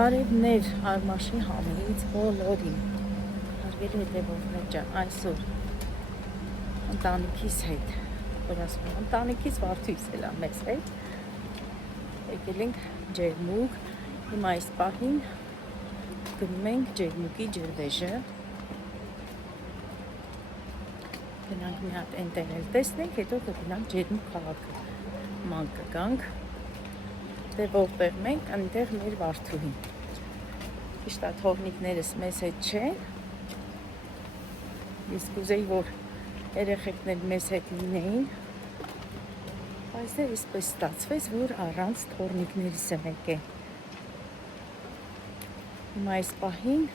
Բարևներ Արմաշի համերից բոլորին, հարգելի հետևորդներ ջան, այսօր ընտանիքիս հետ, որ ասում եմ, ընտանիքիս Վարդուհիս էլ է մեզ հետ, եկել ենք Ջերմուկ, հիմա այս պահին գնում ենք Ջերմուկի ջրվեժը, գնանք մի հատ ընտեր էլ տեսնենք, հետո կգնանք Ջերմուկ քաղաքը, ման կգանք, դե որտեղ մենք, այնտեղ մեր Վարդուհին, ճիշտ է թողնիկներս մեզ հետ չեն, ես կուզեի, որ երեխեքներ մեզ հետ լինեին, բայց դե այսպես ստացվեց, որ առանց թողնիկներիս եմ եկել, հիմա այս պահին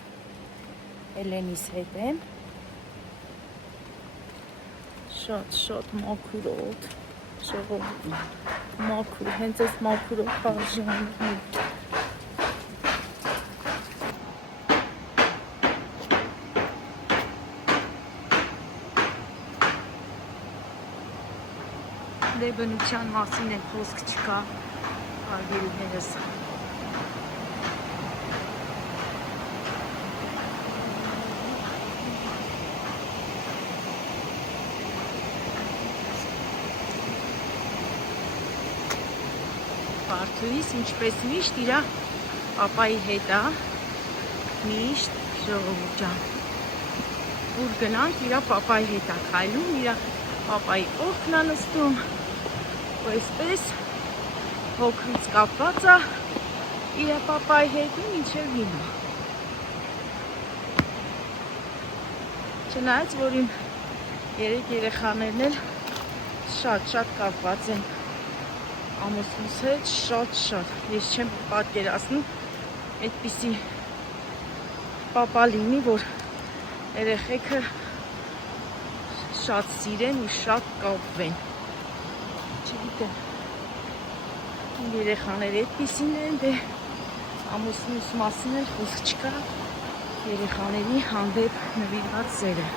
Էլենիս հետ եմ, շատ մաքուր օդ, մաքուր, հենց այս մաքուրով խարժանում դե բնության մասին էլ խոսք չկա, հարգելիներս Վարդուհիս ինչպես միշտ իր պապայի հետ է, միշտ ժողովուրդ ջան, ուր գնանք իր պապայի հետ է քայլում, իր պապայի կողքն է նստում, ու այսպես հոգրից կապված է իր պապայի հետ ու մինչև հիմա, չնայած որ իմ երեք երեխաներն էլ շատ կապված են ամուսնուս հետ, շատ, ես չեմ պատկերացնում այդպիսի պապա լինի, որ երեխեքը շատ սիրեն ու շատ կապվեն, չգիտեմ, երեխաները այդպիսին են, դե ամուսնուս մասին էլ խոսք չկա, երեխաների հանդեպ նվիրված սերը,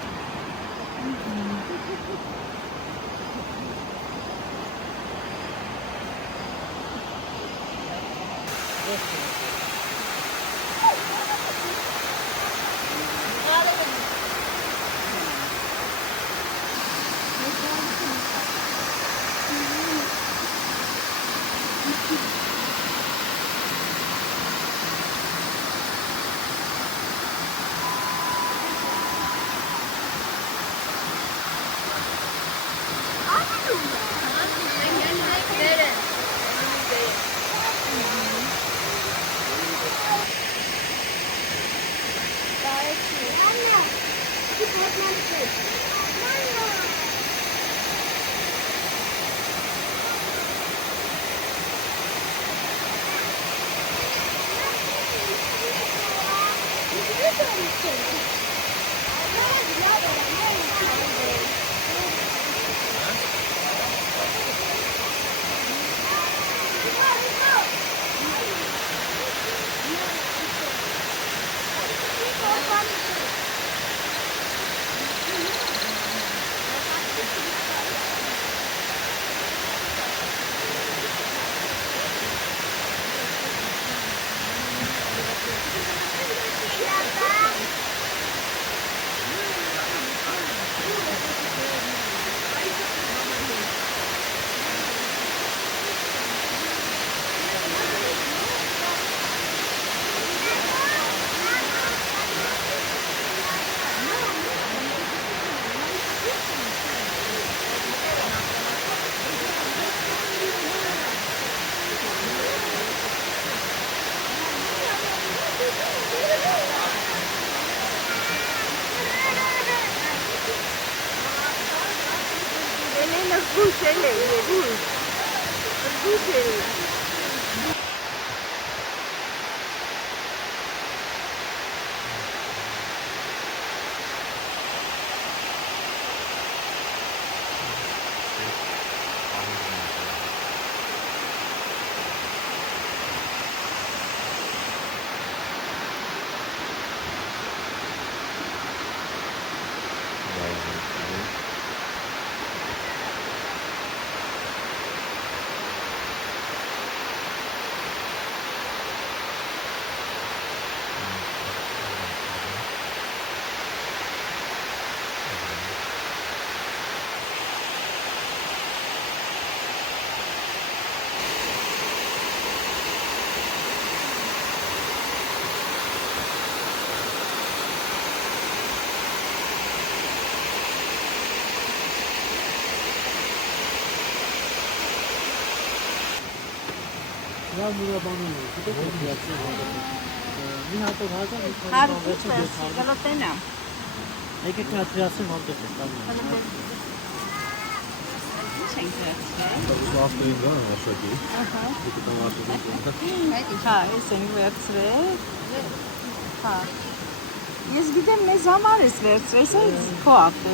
Ես գիտեմ մեզ համար ես վերցրել, սա քո ակտի։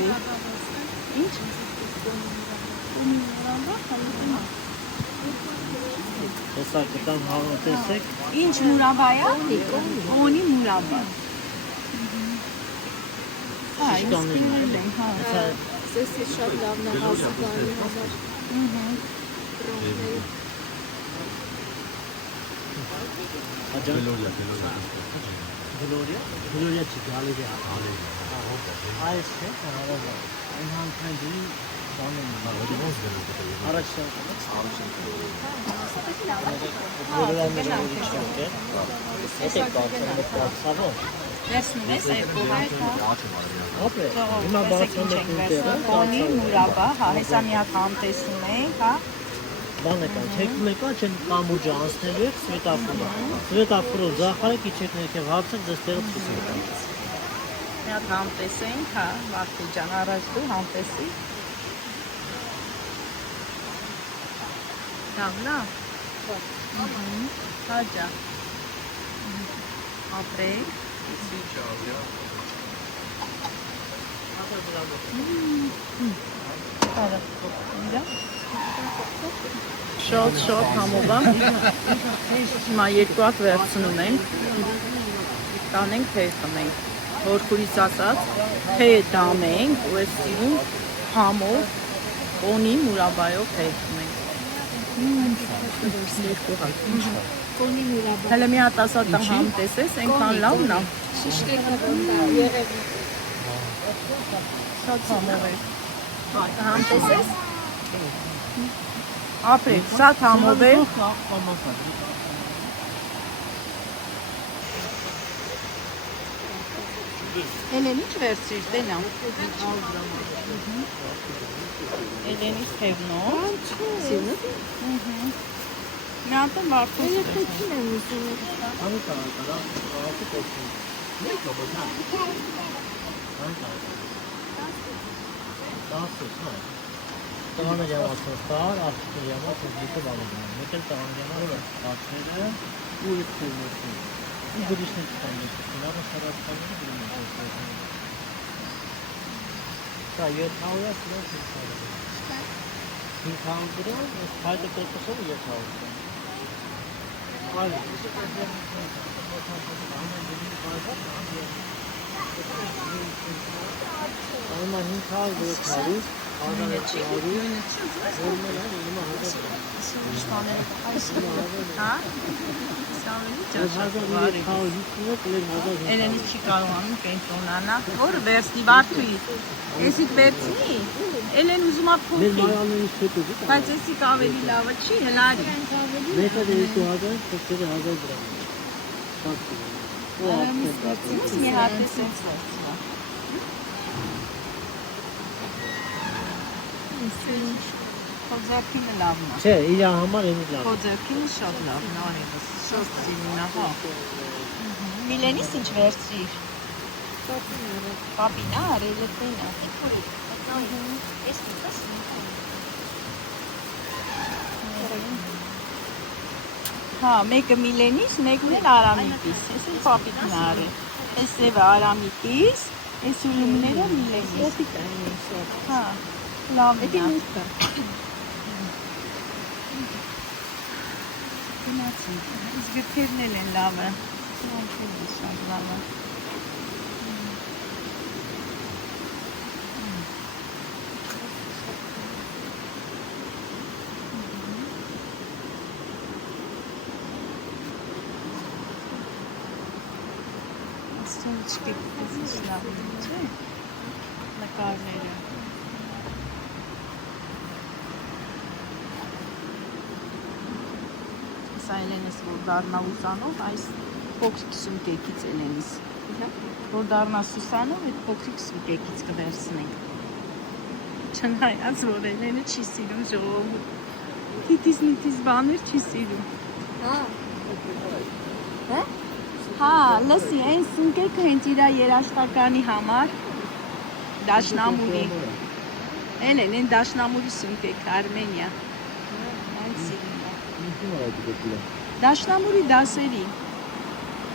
Ինչ? Հեսա կտամ հավատեսեք։ Ինչ մուրաբա է? Օնի մուրաբա։ Հա, իսկինել եմ, հա։ Սեսի շատ լավն է հասկանի համար։ Գլորիա չի գալերիա։ Այս է, հարավա։ Այն հանքային բանն է։ Առաջ Վերցնում ես այդ կողայքը։ Ապե, Հիմա բացում ենք կոնի մուրաբա, հա, հեսա միակ համ տեսնում ենք, հա։ բանը կան, թեքում եկա, չեն կամուրջը անցնելու եք սվետաֆորը։ Սվետաֆորով զախարեք, իչեք ներքև հարցեք, ձեզ տեղը ցույց եկան։ Միակ համ տեսենք, հա, Վարդի ջան, առաջ դու համ տեսի։ Լավ։ Հաջա։ Ապրեք։ Շոտ համովա։ Հիմա երկու հատ վերցնում ենք։ Տանենք թեյ խմենք։ Հորքուրից ասած, թեյ դամենք, ու այս սիրուն համով, կոնի մուրաբայով թեյ խմենք։ Երկու հատ։ Կոնի մուրաբա։ Հələ մի հատ ասած համ տեսես, այնքան լավն է։ Շիշկերական եղև։ Շատ համով է։ Համ տեսես։ Ապրեք, շատ համով է։ Էլեն ինչ վերցրիր, դենա։ Էլենից թևնով։ Սինը։ Մի հատ եմ արդոս Երեքին եմ ուզում։ Տղաներ ямացնող տար, աղջիկներ ямացնող դիքը բալոգան։ Մեկ էլ տղաներ ямացնող աղջիկները ու ես թերնոսին։ Ու գրիշներ չկան երկուսին, առը շարացկանները գրում են խոսքերին։ Սա 700 է, սրան 500 դրամ, այս հայտը կոտոսով 700 դրամ։ Այլ, Ալմա 500 700 Էլենից չի կարողանում կենտրոնանա, որ վերցնի Վարդուի, էսիք վերցնի, Էլեն ուզում է փոխի, բայց էսիք ավելի լավը չի, հլարի։ Մեկը 2000, խոսքերը 1000 դրամ։ Ինչ մի հատ է սենց վերցնա։ Քո ձեռքինը լավն է։ Չէ, իր համար էնի լավ։ Քո ձեռքինը շատ լավն է, արևս, շատ սիրուն է, հա։ Միլենից ինչ վերցրիր։ Պապին է, արելետին է։ Հա, մեկը Միլենից, մեկն էլ Արամիկից, ես էլ պապիկն արել։ Այս ձևը Արամիկից, այս ուրումները Միլենից։ Հա, լավն է։ Գնացին, իսկ գրքերն էլ են լավը։ Շատ լավը։ Ստունչկի դեսից լավն է, չէ՞։ Նկարները։ Սա Էլենիս, որ դառնա ուսանող, այս փոքրիկ սումկեքից Էլենիս։ Որ դառնա Սուսանով, այդ փոքրիկ սումկեքից կվերցնենք։ Չնայած, որ Էլենը չի սիրում ժողովուրդ։ Քիթիս-միթիս բաներ չի սիրում։ Հա, լսի, այն սունկեքը հենց իրա երաշտականի համար դաշնամուրի։ Են դաշնամուրի սունկեքը, Արմենիա։ Այն սիրում է։ Ինչու՞ նորից դեպի։ Դաշնամուրի դասերի։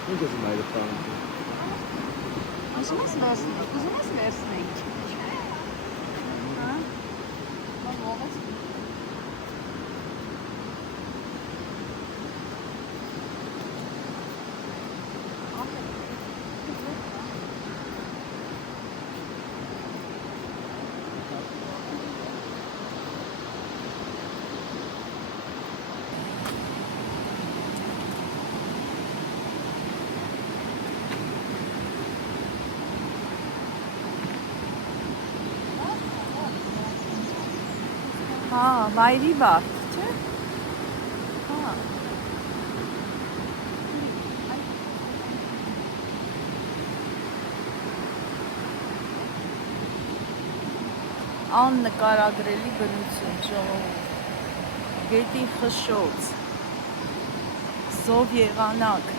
Ինչ ես նայել տանը։ Ուզում ես վերցնենք։ Հա։ Հա, վայրի բախտ, չէ՞։ Հա։ Աննկարագրելի բնություն, ժողովուրդ։ Գետի խշշոց, զով եղանակ,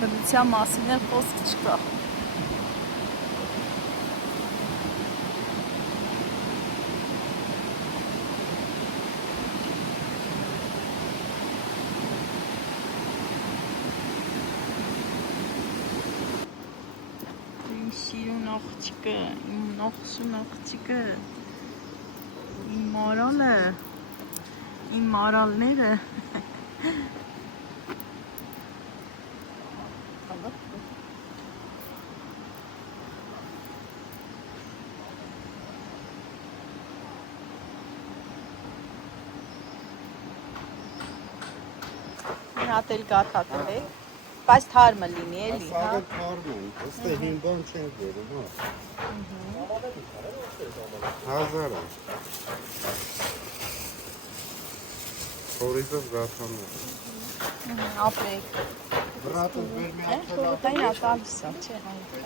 բնության մասին էլ խոսք չկա։ Սիրուն աղջիկը, իմ նողսուն աղջիկը, իմ մարալը, իմ մարալները։ Մի հատ էլ գաթա տվեք, բայց թարմը լինի էլի, հա։ Սաղը թարմն, ըստ է հին բան չենք վերում, հա։ 1000 է։ Խորիզով գաթան է։ Ապրեք։ Բրատը վեր մի Այն խորոտային ատալիս է, չէ, հայտը։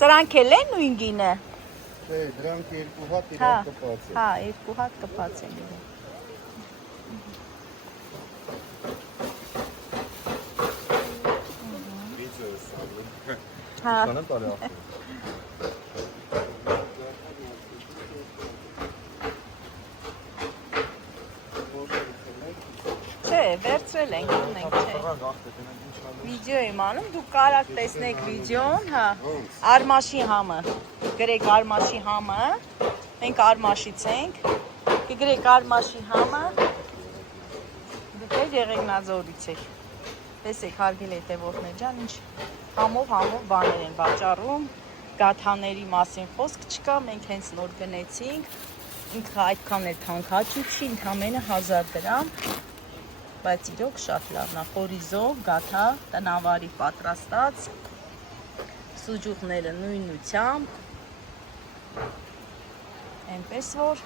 Սրանք էլ են նույն գինը։ Չէ, դրանք երկու հատ Հա, իրար կպած են։ հա, երկու հատ կպած են իրար։ Վիդեո է սաղը։ Հա, Սանեմ տալի ախտը։ չէ, վերցրել ենք, ունենք, չէ։ Վիդեո եմ անում, դուք կարաք տեսնեք վիդեոն, հա, Արմաշի համը, գրեք Արմաշի համը, մենք Արմաշից ենք, կգրեք Արմաշի համը, դուք էլ Եղեգնաձորից եք, տեսեք հարգել հետևորդներ ջան, ինչ համով բաներ են վաճառում, գաթաների մասին խոսք չկա, մենք հենց նոր գնեցինք, ինքը այդքան էլ թանքաճի չի, ընդամենը 1000 դրամ, բայց իրոք շատ լավն է, խորիզով, գաթա, տնավարի պատրաստած, սուջուխները նույնությամբ, այնպես որ,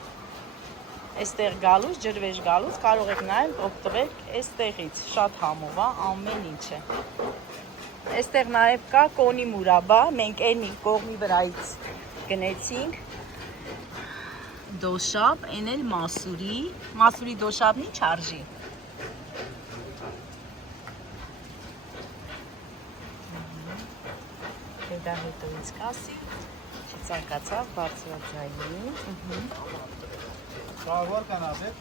այստեղ գալուց, ջրվեժ գալուց, կարող եք նայել, օգտվել այստեղից, շատ համով է, ամեն ինչը։ Այստեղ նաև կա կոնի մուրաբա, մենք այն կողմի վրայից գնեցինք, դոշապ, այն էլ մասուրի դոշապն ինչ արժի։ Դա հետո ինձ կասի, չցանկացավ բարձրաձայնի։ Շահվոր կանաբետ։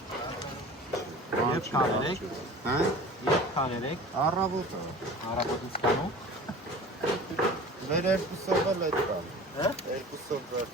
Եվ քարերեք։ Հա? Եվ քարերեք։ Առավոտը։ Արաբոդից կանու։ Մեր երկուսով էլ այդ կան։ Հա? Երկուսով վերց։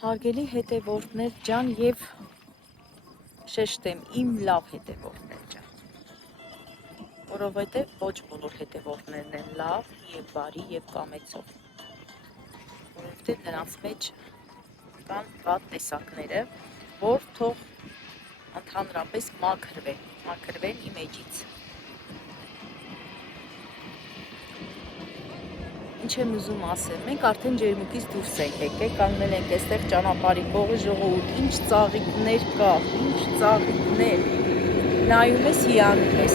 Հարգելի հետևորդներ ջան եւ շեշտեմ իմ լավ հետևորդներ ջան, որովհետեւ ոչ բոլոր հետևորդներն են լավ եւ բարի եւ կամեցող, որովհետեւ նրանց մեջ կան վատ տեսակները, որ թող ընդհանրապես մաքրվեն իմ էջից։ Ինչ եմ ուզում ասել, մենք արդեն ջերմուկից դուրս ենք եկել, կանգնել ենք այստեղ ճանապարհի կողմը, ժողովուրդ, ինչ ծաղիկներ կա, ինչ ծաղիկներ, նայում ես, հիանում ես,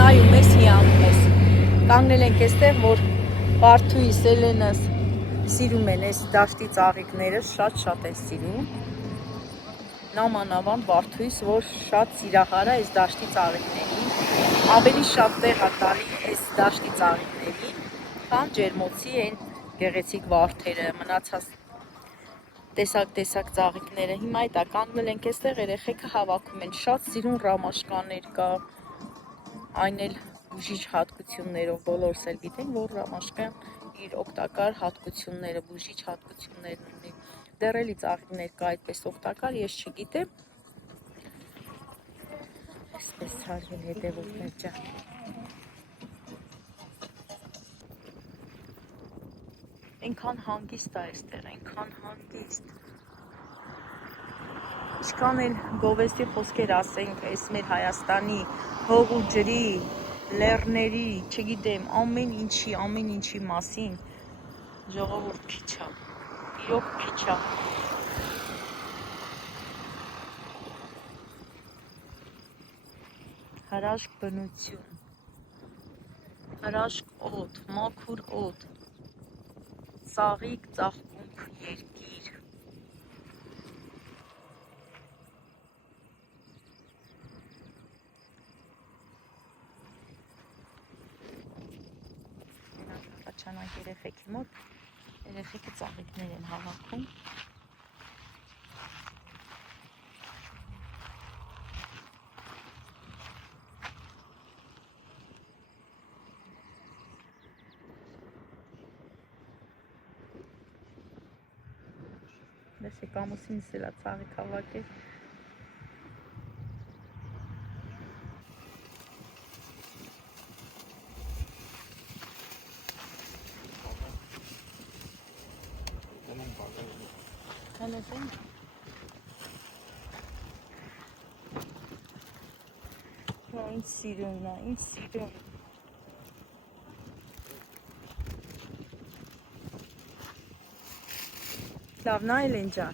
նայում ես, հիանում ես, կանգնել ենք այստեղ, որ Բարթուհիս, Էլենաս սիրում են այս դաշտի ծաղիկները, շատ են սիրում, նամանավան Բարթուհիս, որ շատ սիրահար է այս դաշտի ծաղիկներին, ավելի շատ տեղ է տալի այս դաշտի ծաղիկներին, քան ջերմոցի այն գեղեցիկ վարդերը, մնացած տեսակ ծաղիկները։ Հիմա այդ է կանգնել ենք այստեղ, երեխեքը հավաքում են, շատ սիրուն ռամաշկաներ կա, այն էլ բուժիչ հատկություններով, բոլորս էլ գիտենք, որ ռամաշկան իր օգտակար հատկությունները, բուժիչ հատկություններն ունի։ Դեռ էլի ծաղիկներ կա այդպես օգտակար, ես չգիտեմ։ Այսպես հարգելի հետևորդներ ջան։ Այնքան հանգիստ է այստեղ, այնքան հանգիստ։ Ինչքան էլ գովեստի խոսքեր ասենք, այս մեր Հայաստանի հող ու ջրի, լեռների, չգիտեմ, ամեն ինչի մասին, ժողովուրդ քիչ է, իրոք քիչ է։ Հրաշք բնություն, հրաշք օդ, մաքուր օդ, ծաղիկ ծաղկունք երկիր։ Կաչանանք երեխեքի մոտ, երեխեքը ծաղիկներ են հավաքում։ Դեսեք ամուսինս էլ է ծաղիկ հավաքել։ Հենեսեն։ Ինչ սիրուն է, ինչ սիրուն։ Լավ նայել ինջա։